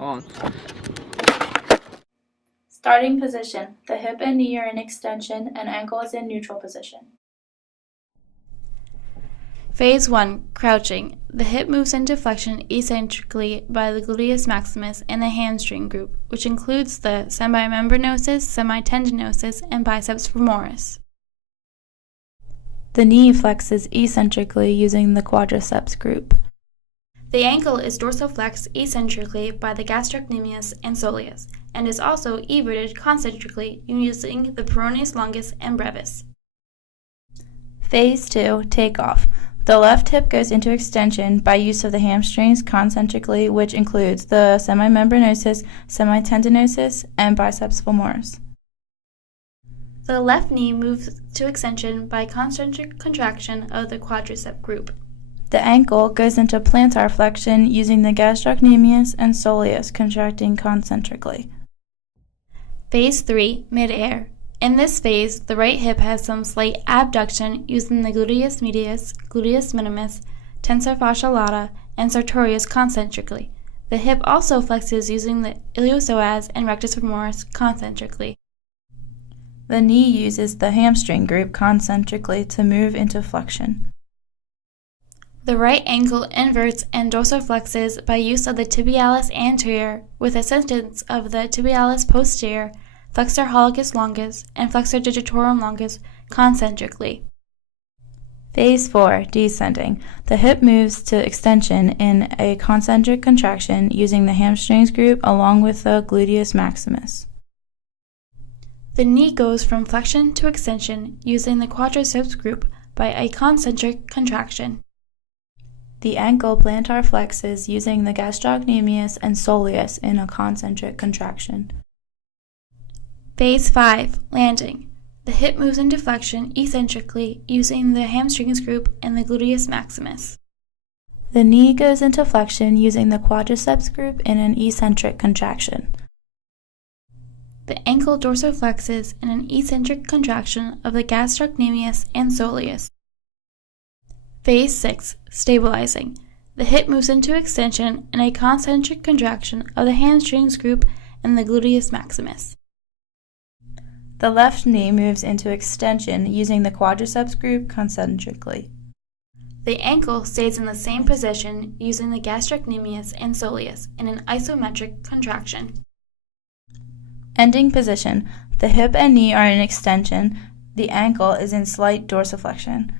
Hold on. Starting position. The hip and knee are in extension and ankle is in neutral position. Phase 1. Crouching. The hip moves into flexion eccentrically by the gluteus maximus and the hamstring group, which includes the semimembranosus, semitendinosus, and biceps femoris. The knee flexes eccentrically using the quadriceps group. The ankle is dorsiflexed eccentrically by the gastrocnemius and soleus, and is also everted concentrically using the peroneus longus and brevis. Phase 2. Takeoff. The left hip goes into extension by use of the hamstrings concentrically, which includes the semimembranosus, semitendinosus, and biceps femoris. The left knee moves to extension by concentric contraction of the quadricep group. The ankle goes into plantar flexion using the gastrocnemius and soleus contracting concentrically. Phase 3. Mid-air. In this phase, the right hip has some slight abduction using the gluteus medius, gluteus minimus, tensor fascia lata, and sartorius concentrically. The hip also flexes using the iliopsoas and rectus femoris concentrically. The knee uses the hamstring group concentrically to move into flexion. The right ankle inverts and dorsiflexes by use of the tibialis anterior with assistance of the tibialis posterior, flexor hallucis longus, and flexor digitorum longus concentrically. Phase 4. Descending. The hip moves to extension in a concentric contraction using the hamstrings group along with the gluteus maximus. The knee goes from flexion to extension using the quadriceps group by a concentric contraction. The ankle plantar flexes using the gastrocnemius and soleus in a concentric contraction. Phase 5. Landing. The hip moves into flexion eccentrically using the hamstrings group and the gluteus maximus. The knee goes into flexion using the quadriceps group in an eccentric contraction. The ankle dorsiflexes in an eccentric contraction of the gastrocnemius and soleus. Phase 6. Stabilizing. The hip moves into extension in a concentric contraction of the hamstrings group and the gluteus maximus. The left knee moves into extension using the quadriceps group concentrically. The ankle stays in the same position using the gastrocnemius and soleus in an isometric contraction. Ending position. The hip and knee are in extension. The ankle is in slight dorsiflexion.